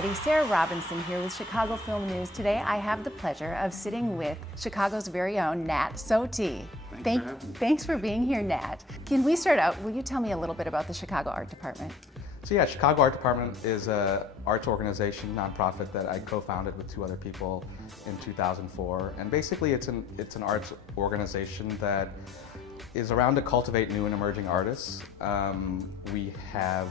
everybody. Sarah Robinson here with Chicago Film News. Today I have the pleasure of sitting with Chicago's very own Nat Soti. Thanks for being here, Nat. Can we start out, will you tell me a little bit about the Chicago Art Department? So yeah, Chicago Art Department is an arts organization, nonprofit that I co-founded with two other people in 2004. And basically it's an arts organization that is around to cultivate new and emerging artists. We have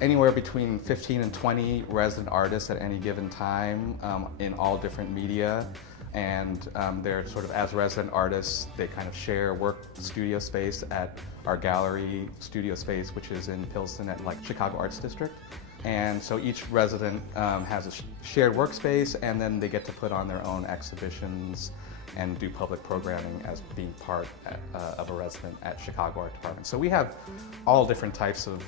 anywhere between 15 and 20 resident artists at any given time in all different media. And they're sort of, as resident artists, they kind of share work studio space at our gallery studio space, which is in Pilsen at Chicago Arts District. And so each resident has a shared workspace, and then they get to put on their own exhibitions and do public programming as being part of a resident at Chicago Art Department. So we have all different types of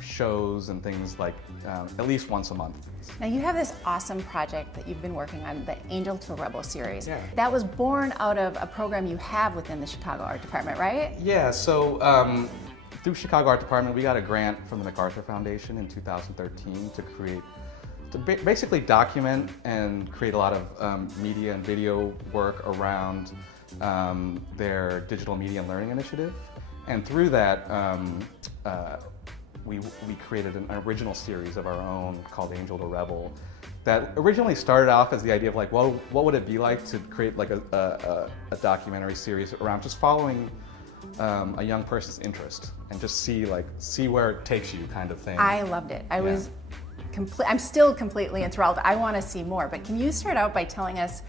shows and things at least once a month. Now you have this awesome project that you've been working on, the Angel to Rebel series. Yeah. That was born out of a program you have within the Chicago Art Department, right? Yeah, so through Chicago Art Department, we got a grant from the MacArthur Foundation in 2013 to basically document and create a lot of media and video work around their digital media and learning initiative. And through that, we created an original series of our own called Angel to Rebel that originally started off as the idea of what would it be like to create a documentary series around just following a young person's interest and just see where it takes you, kind of thing. I loved it. I'm still completely enthralled. I want to see more, but can you start out by telling us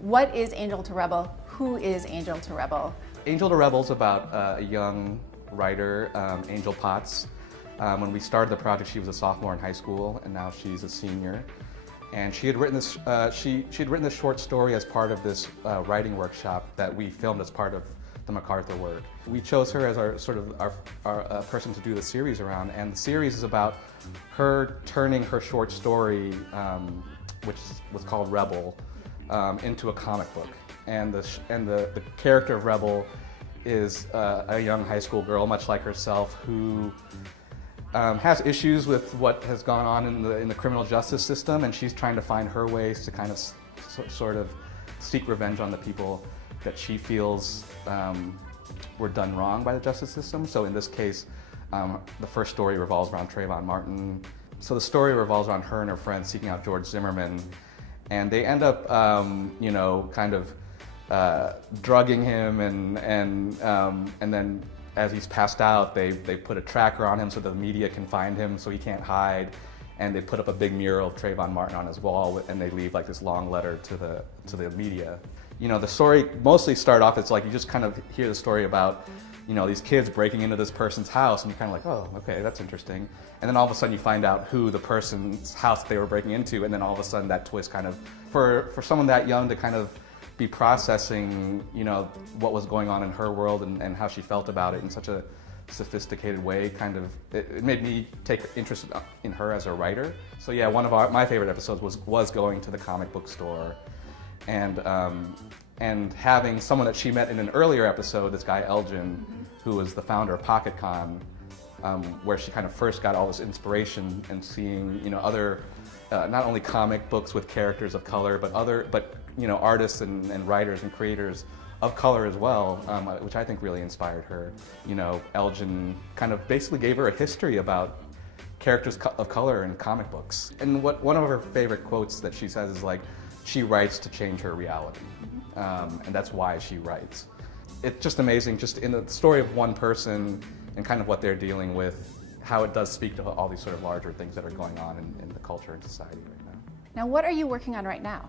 what is Angel to Rebel? Who is Angel to Rebel? Angel to Rebel is about a young writer, Angel Potts. When we started the project, she was a sophomore in high school, and now she's a senior. And she had written this. She had written this short story as part of this writing workshop that we filmed as part of the MacArthur work. We chose her as our person to do the series around, and the series is about her turning her short story, which was called Rebel, into a comic book. And the character of Rebel is a young high school girl, much like herself, who has issues with what has gone on in the criminal justice system, and she's trying to find her ways to kind of sort of seek revenge on the people that she feels were done wrong by the justice system. So in this case, the first story revolves around Trayvon Martin. So the story revolves around her and her friends seeking out George Zimmerman, and they end up, kind of drugging him, and then as he's passed out, they put a tracker on him so the media can find him so he can't hide, and they put up a big mural of Trayvon Martin on his wall, and they leave this long letter to the media. The story mostly start off, it's you just kind of hear the story about these kids breaking into this person's house, and you're kind of oh, okay, that's interesting. And then all of a sudden you find out who the person's house they were breaking into, and then all of a sudden that twist kind of, for someone that young to kind of be processing, what was going on in her world and how she felt about it in such a sophisticated way, it made me take interest in her as a writer. So yeah, one of my favorite episodes was going to the comic book store and having someone that she met in an earlier episode, this guy Elgin, who was the founder of PocketCon, where she kind of first got all this inspiration and seeing other not only comic books with characters of color, but artists and writers and creators of color as well, which I think really inspired her. Elgin kind of basically gave her a history about characters of color in comic books. And one of her favorite quotes that she says is she writes to change her reality, and that's why she writes. It's just amazing, just in the story of one person and kind of what they're dealing with, how it does speak to all these sort of larger things that are going on in the culture and society right now. Now, what are you working on right now?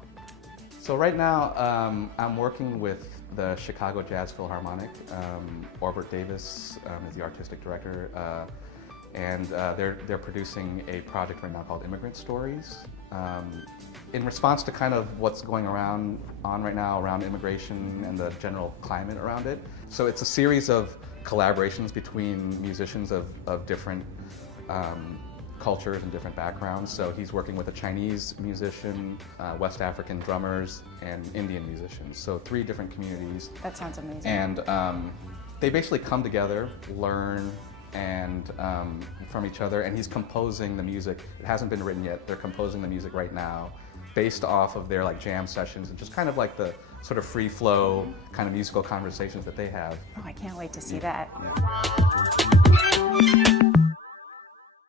So right now, I'm working with the Chicago Jazz Philharmonic. Orbert Davis is the artistic director, and they're producing a project right now called Immigrant Stories. In response to kind of what's going on right now around immigration and the general climate around it. So it's a series of collaborations between musicians of different cultures and different backgrounds. So he's working with a Chinese musician, West African drummers, and Indian musicians. So 3 different communities. That sounds amazing. And they basically come together, learn, and from each other, and he's composing the music. It hasn't been written yet. They're composing the music right now, based off of their like jam sessions and just kind of like the sort of free flow kind of musical conversations that they have. Oh, I can't wait to see that. Yeah.